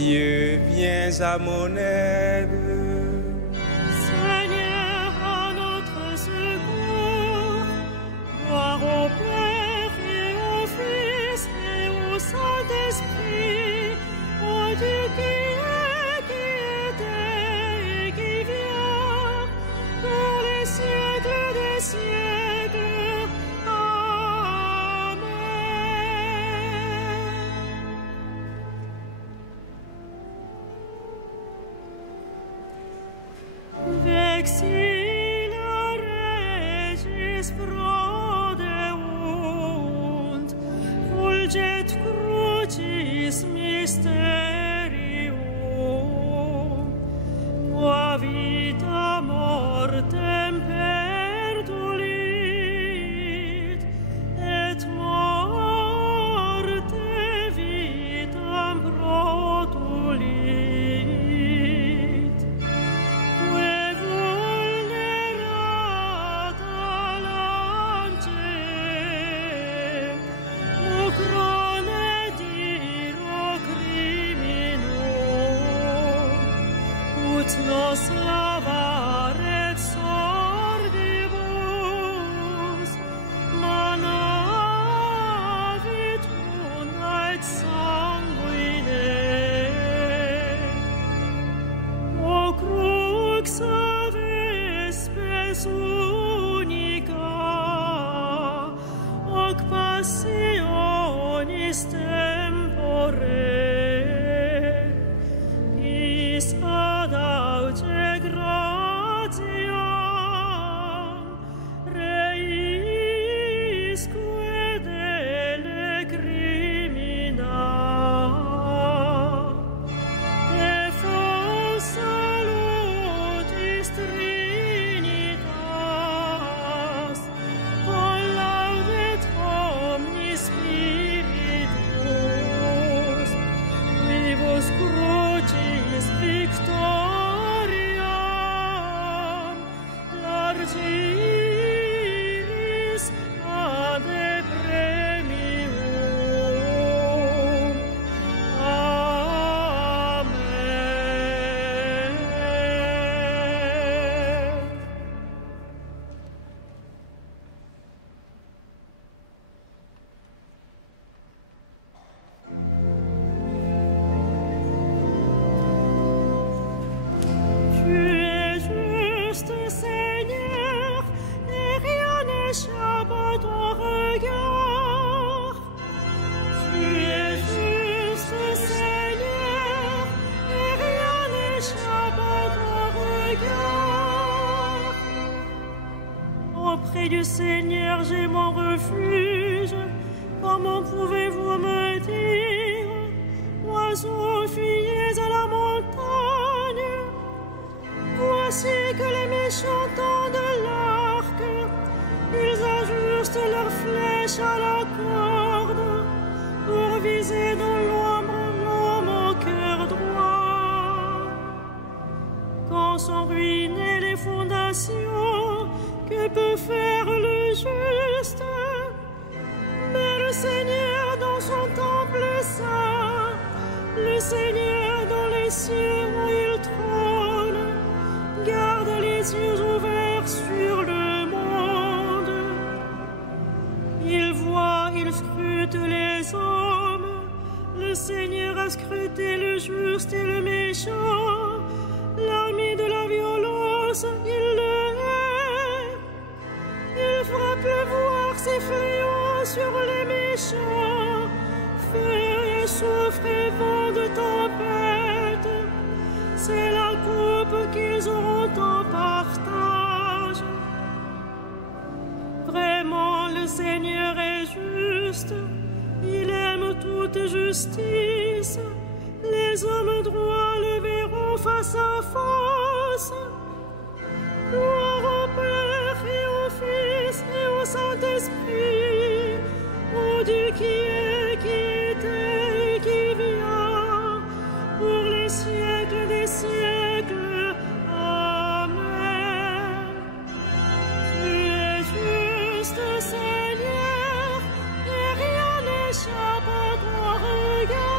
Dieu, viens à mon aide. Seigneur, à notre secours, gloire au Père et au Fils et au Saint-Esprit, au Dieu qui est, qui était et qui vient, pour les siècles des siècles. Vexilla regis prodeunt, fulget crucis mysterium, qua vita mortem perdulit, et morte vitam produlit. Nos lavaret sordibus, manavit unait sanguine. O crux vespes unica, hoc passionis tempore, is ad auge gratiam reisque dele crimina. Te fos salutis Trinitas, collaudet omnis spiritus, vivus crucis victoriam largiris ade premium. Amen. Tu es juste, Seigneur, et rien n'échappe à ton regard. Tu es juste, Seigneur, et rien n'échappe à ton regard. Auprès du Seigneur, j'ai mon refuge. Comment pouvez-vous me dire, oiseaux, fuyez à la montagne? Voici que les méchants tendent l'arc, ils ajustent leurs flèches à la corde, pour viser dans l'ombre l'homme au cœur droit. Quand sont ruinées les fondations, que peut faire le juste? Mais le Seigneur dans son temple saint, le Seigneur dans les cieux où il trône, garde les yeux ouverts sur le monde. Il voit, il scrute les hommes. Le Seigneur a scruté le juste et le méchant. L'ami de la violence, il le hait. Il fera pleuvoir ses fléaux sur les méchants. Feu et soufre et vent de tempête, c'est la coupe qu'ils auront en partage. Vraiment, le Seigneur est juste, il aime toute justice. Les hommes droits le verront face à face. Gloire au Père et au Fils et au Saint-Esprit, au Dieu qui est, qui était et qui vient, pour les siècles des siècles. Amen. Tu es juste, Seigneur, et rien n'échappe à ton regard.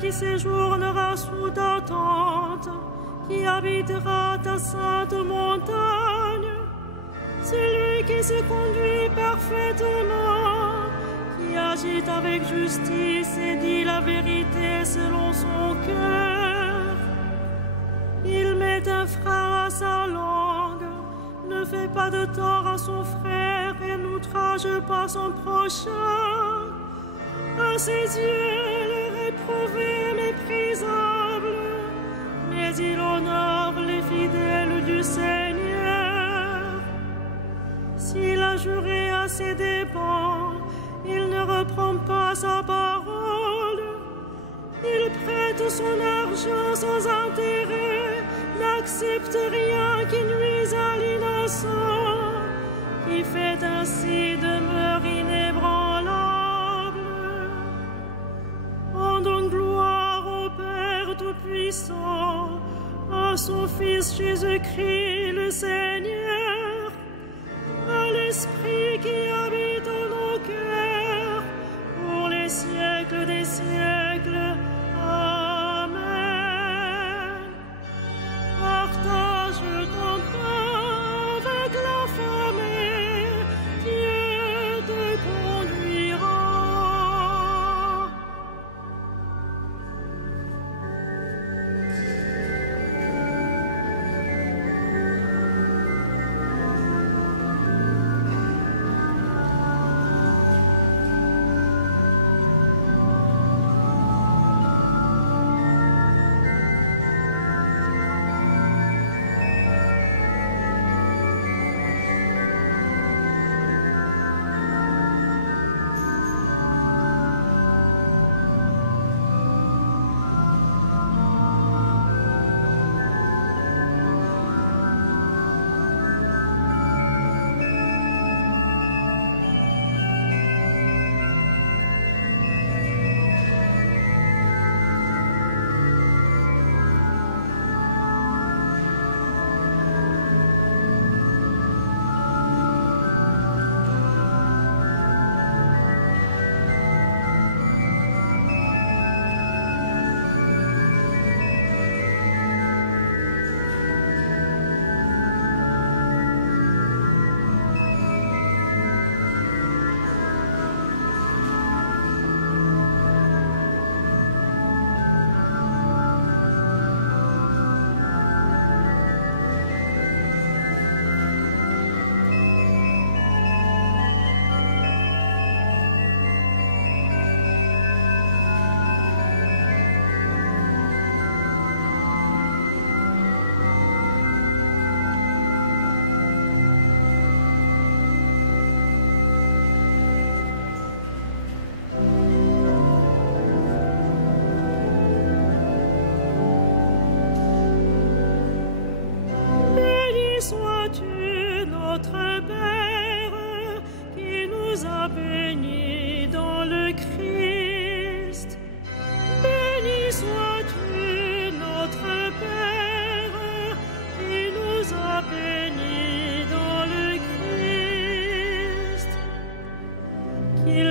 qui séjournera sous ta tente, qui habitera ta sainte montagne. Celui qui se conduit parfaitement, qui agit avec justice et dit la vérité selon son cœur. Il met un frein à sa langue, ne fait pas de tort à son frère et n'outrage pas son prochain. À ses yeux, le réprouvé est méprisable, mais il honore les fidèles du Seigneur. S'il a juré à ses dépens, il ne reprend pas sa parole. Il prête son argent sans intérêt, n'accepte rien qui nuise à l'innocent, qui fait ainsi demeure inébranlable. Rendons gloire au Père Tout-Puissant, à son Fils Jésus-Christ le Seigneur, à l'Esprit qui habite en nos cœurs, pour les siècles des siècles. Amen. Partage ton pain avec l'affamé, Dieu te conduira.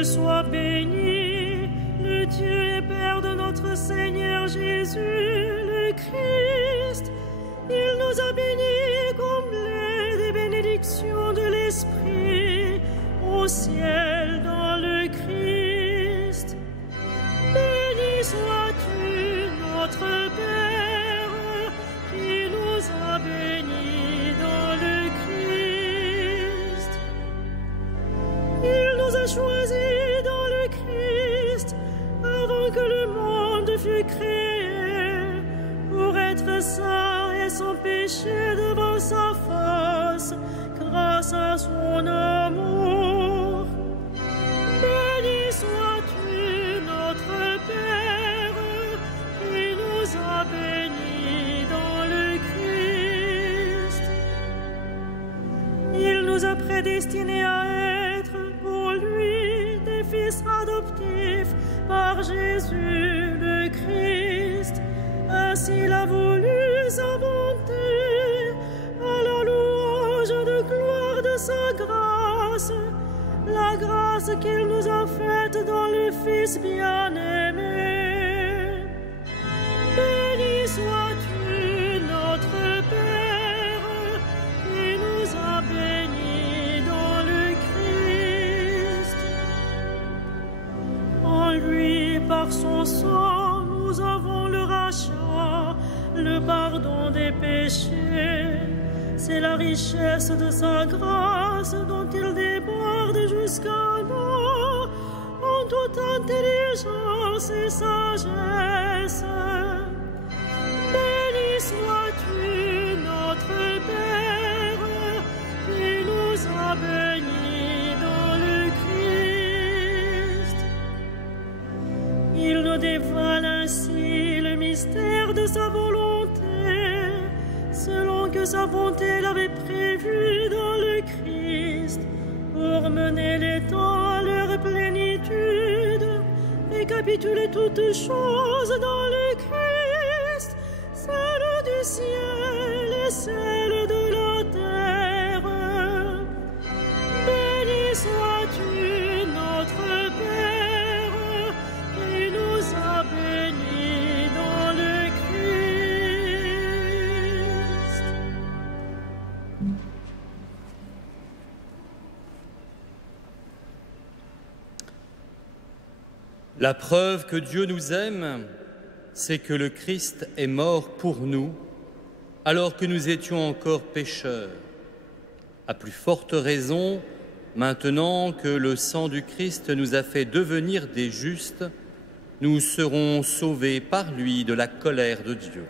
Sois béni, le Dieu et Père de notre Seigneur Jésus, le Christ. Il nous a bénis, comblés des bénédictions de l'Esprit, au ciel dans le Christ. Béni sois-tu, notre Père, qui nous a bénis dans le Christ. Il nous a choisis que le monde fut créé, pour être saint et sans péché devant sa face, grâce à son amour. Béni sois-tu, notre Père, qui nous a bénis dans le Christ. Il nous a prédestinés à être pour lui des fils adoptifs par Jésus le Christ. Ainsi il a voulu sa bonté, à la louange de gloire de sa grâce, la grâce qu'il nous a faite dans le Fils bien-aimé. sang, nous avons le rachat, le pardon des péchés. C'est la richesse de sa grâce dont il déborde jusqu'à nous, en toute intelligence et sagesse. Béni sois-tu, notre Père, qui nous a bénis dans le Christ. Il nous dévoile ainsi le mystère de sa volonté, selon que sa bonté l'avait prévu dans le Christ, pour mener les temps à leur plénitude, récapituler toutes choses dans le Christ, celle du ciel et celle de la terre. Béni sois-tu, notre Père, qui nous a bénis dans le Christ. La preuve que Dieu nous aime, c'est que le Christ est mort pour nous, alors que nous étions encore pécheurs. À plus forte raison, maintenant que le sang du Christ nous a fait devenir des justes, nous serons sauvés par lui de la colère de Dieu.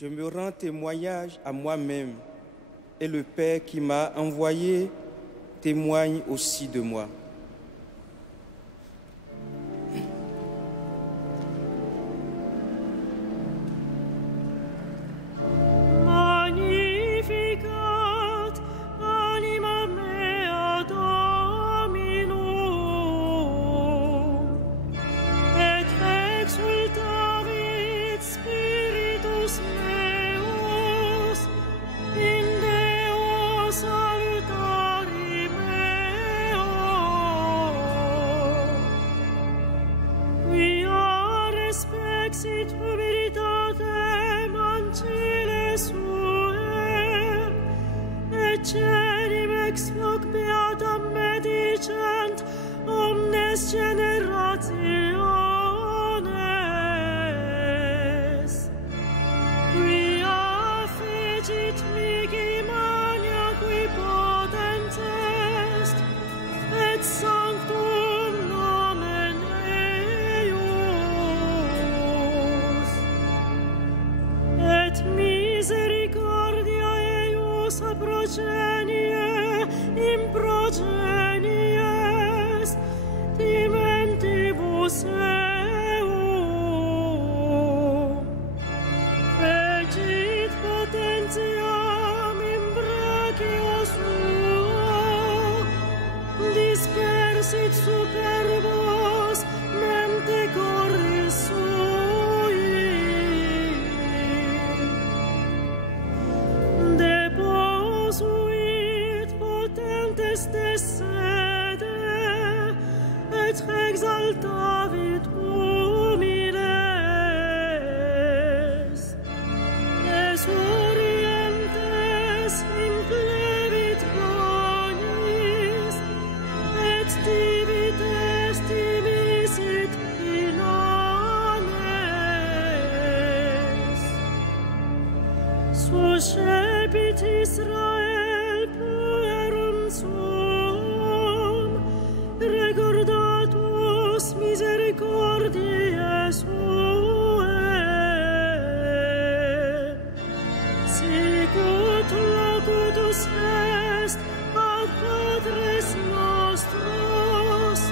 Je me rends témoignage à moi-même et le Père qui m'a envoyé témoigne aussi de moi. Magnificat anima mea Dominum, et exultavit spiritus meus in Deo salutari meo, quia respexit humilitatem ancile sue, et celim ex hoc beatam medicent omnes generationes, quia fecit mihi mania qui potens est, et sanctum nomen eius, et misericordia eius a progenie in progenies dimentibus eum, fecit potentiam in brachio suo, dispersit superbos mente corris sui, deposuit potentes de sede, et exaltavit humiles, es orientes implevit bonis, et divites dimisit inanes. Suscepit Israel puerum suum, recordatus misericordiae suae, sicut locutus est ad patres nostros,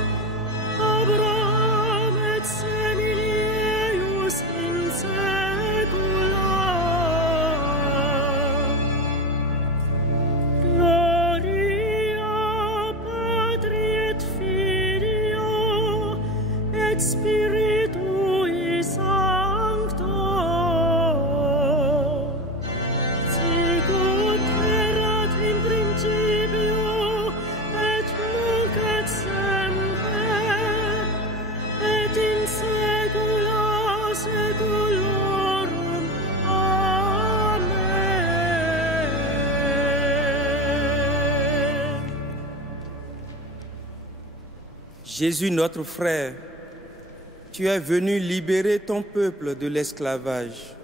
Abraham et semini eius in secula. et Spiritui Sancto, sicut erat in principio, et nunc et semper, et in saecula saeculorum. Amen. Jésus, notre frère, tu es venu libérer ton peuple de l'esclavage.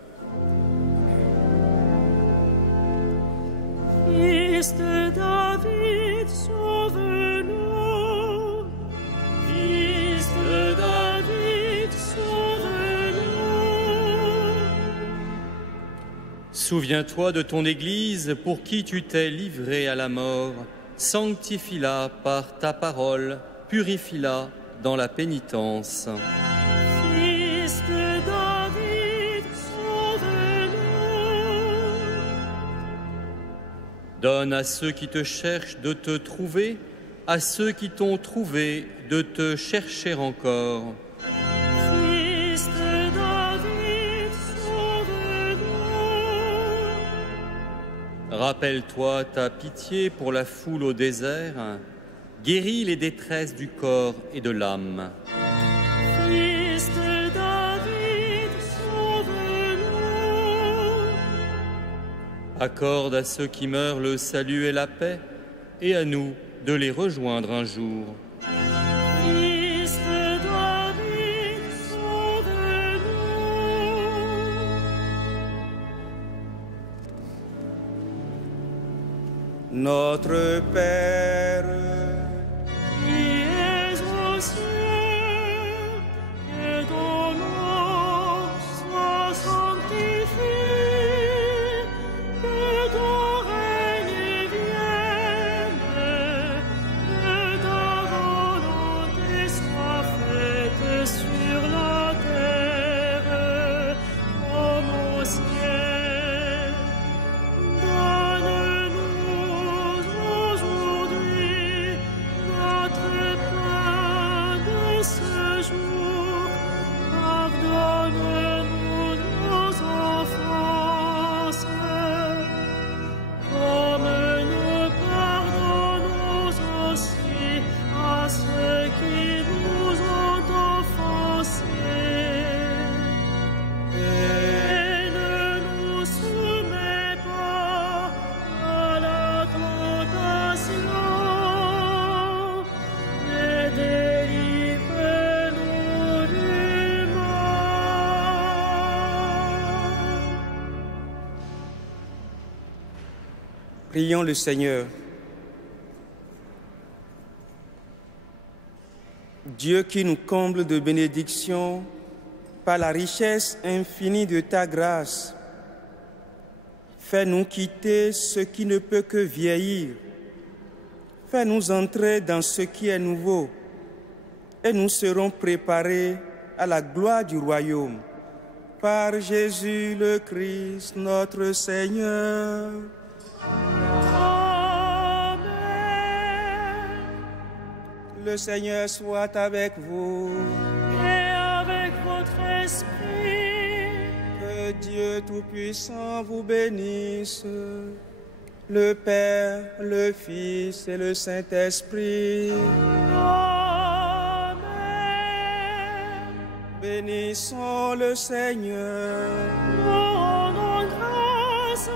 Fils de David, sauve-nous. Fils de David, sauve-nous. Souviens-toi de ton Église pour qui tu t'es livré à la mort. Sanctifie-la par ta parole, purifie-la dans la pénitence. Fils de David, sauve-nous. Donne à ceux qui te cherchent de te trouver, à ceux qui t'ont trouvé de te chercher encore. Fils de David, sauve-nous. Rappelle-toi ta pitié pour la foule au désert. Guéris les détresses du corps et de l'âme. Fils de David, sauve-nous. Accorde à ceux qui meurent le salut et la paix, et à nous de les rejoindre un jour. Fils de David, sauve-nous. Notre Père, Qui es aux cieux, que ton nom soit sanctifié, que ton règne vienne, que ta volonté soit faite sur la terre comme au ciel. Donne-nous aujourd'hui notre pain de ce jour. Pardonne-nous nos offenses, comme nous pardonnons aussi à ceux qui nous ont offensés. Et ne nous soumets pas à la tentation, mais délivre-nous du mal. prions le Seigneur. Dieu qui nous comble de bénédictions par la richesse infinie de ta grâce, fais-nous quitter ce qui ne peut que vieillir. Fais-nous entrer dans ce qui est nouveau et nous serons préparés à la gloire du royaume. Par Jésus le Christ, notre Seigneur. Amen. Le Seigneur soit avec vous. Et avec votre esprit, Que Dieu Tout-Puissant vous bénisse, le Père, le Fils et le Saint-Esprit. Amen. Bénissons le Seigneur. Rendons grâce à